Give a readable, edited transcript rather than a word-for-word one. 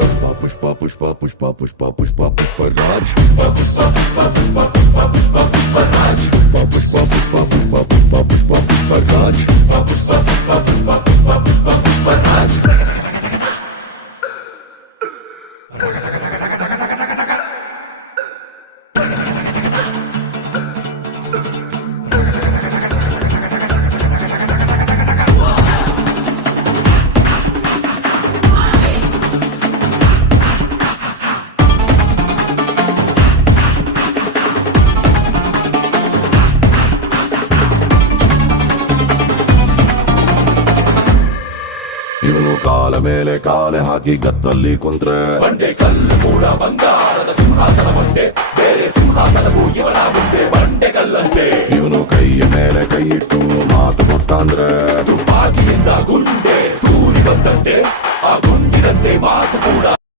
पुष्पा पुष्पा पुष्पा पुष्पा पुष्पा पुष्पराज पुष्पा पुष्पा पुष्पा पुष्पा पुष्पा पुष्पा पुष्पराज पुष्पा पुष्पा पुष्पा पुष्पा पुष्पा पुष्पा पुष्पराज पुष्पा पुष्पा पुष्पा पुष्पा पुष्पा पुष्पा पुष्पराज ಇವನು ಕಾಲ ಮೇಲೆ ಕಾಲೆ ಹಾಕಿ ಗತ್ತಲ್ಲಿ ಕುಂತ್ರೆ ಬಂಡೆ ಕಲ್ಲು ಕೂಡ ಬಂಗಾರದ ಸಿಂಹಾಸನ ಬಂಡೆ ಬೇರೆ ಸಿಂಹಾಸನವು ಇವನ ಮುಂದೆ ಬಂಡೆ ಕಲ್ಲಂತೆ ಇವನು ಕೈಯ ಮೇಲೆ ಕೈ ಇಟ್ಟು ಮಾತು ಕೊಟ್ಟಂದ್ರೆ ತುಪಾಕಿಯಿಂದ ಗುಂಡೆ ತೂರಿ ಬಂದಂತೆ ಆ ಗುಂಡಿನಂತೆ ಮಾತು ಕೂಡ